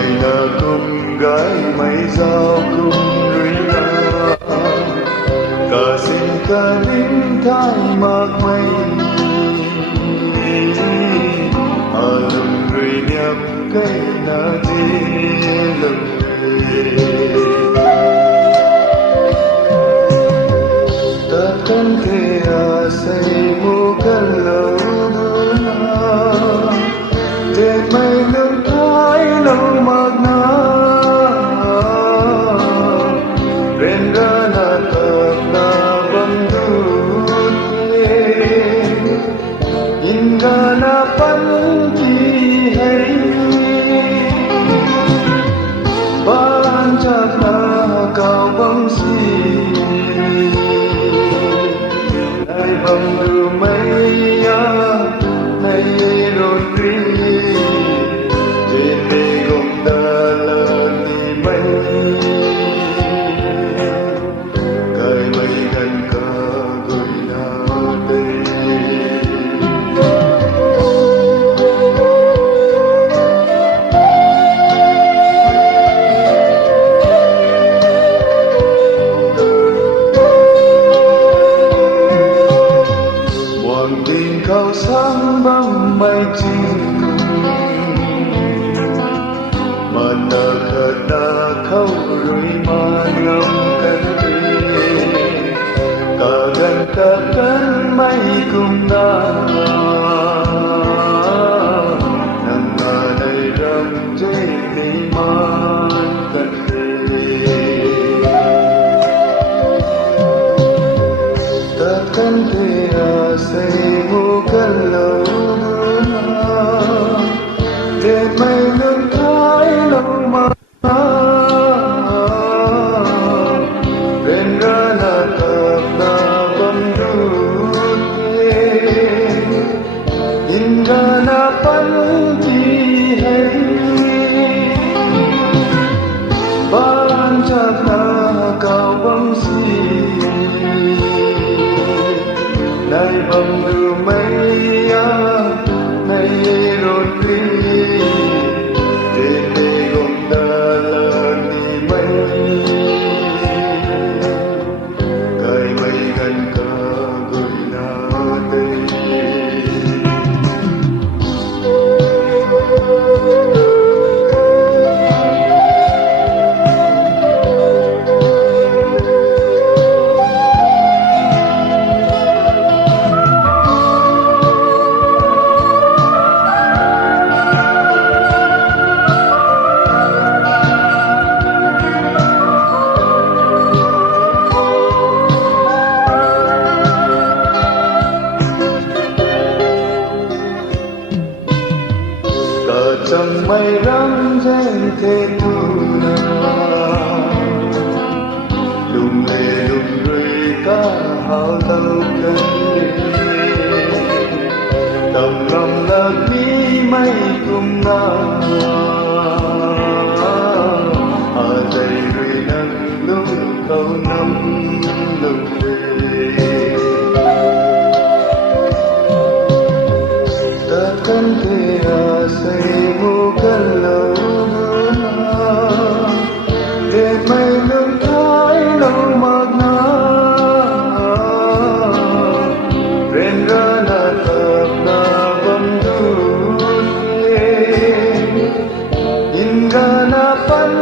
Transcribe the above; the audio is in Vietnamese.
mày là cùng gái mày giao cùng lưới la cả xin cả đinh thái mạc mây lùng người nhắm cây na đi lùng takkan tiada bukan launa để mây lưng thái lâu magna ren ra na tập na bandut hingga na panti hai pancak na kau bangsi ai bằng từ mây nay đồn tri trên đi gồm ta lên đi mây cài mây gần cả gửi na đây tình kau sáng băng mây chinh mana kena kau rui mangam kentri kadang takkan mai kumna nanganai ram jeni man kentri takkan tiada bukan launa để mây lưng thái lâu mà ren ra na tập na bandut hingga na panti hai pancak na kau bangsi nay bằng từ mây nay đồn tri trên đi gồm ta lên đi mây cài mây gần cả gửi na đây chẳng mây răng dây thế tu na lùng lê lùng rơi ca hào lâu cây tầm lòng là đi mây cùng na dây rơi nắng lúc câu năm lùng lê takkan tiada bukan launa để mây lưng thái lâu magna ren ra na tập na bandut hingga na pan